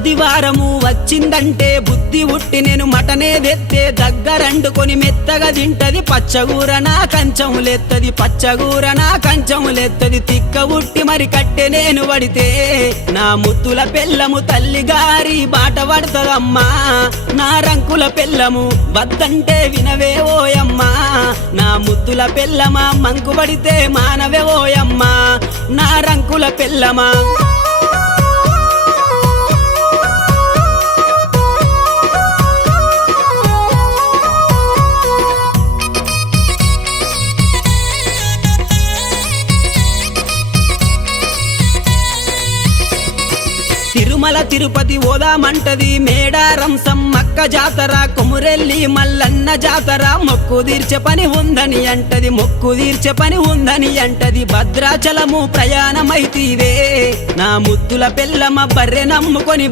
ఆదివారము వచ్చిందంటే బుద్ధి ఉట్టి నేను మటనే తెత్తే దగ్గరండుకొని మెత్తగా తింటది పచ్చగూర నా కంచములెత్తది పచ్చగూర నా కంచములెత్తది తిక్క ఉట్టి మరి కట్టె నేను పడితే నా ముత్తుల పెళ్ళము తల్లి గారి బాట పడతదమ్మా నా రంకుల పెళ్ళము వద్దంటే వినవే ఓయమ్మా నా ముద్దుల పెళ్ళమా మంకు పడితే మానవే ఓయమ్మా నా రంకుల పెళ్ళమా తిరుమల తిరుపతి ఓదామంటది మేడారం సమ్మక్క జాతర కొమురెల్లి మల్లన్న జాతర మొక్కు తీర్చే పని ఉందని అంటది మొక్కు తీర్చే పని ఉందని అంటది భద్రాచలము ప్రయాణమైతీవే నా ముద్దుల పెళ్ళమ బర్రె నమ్ముకొని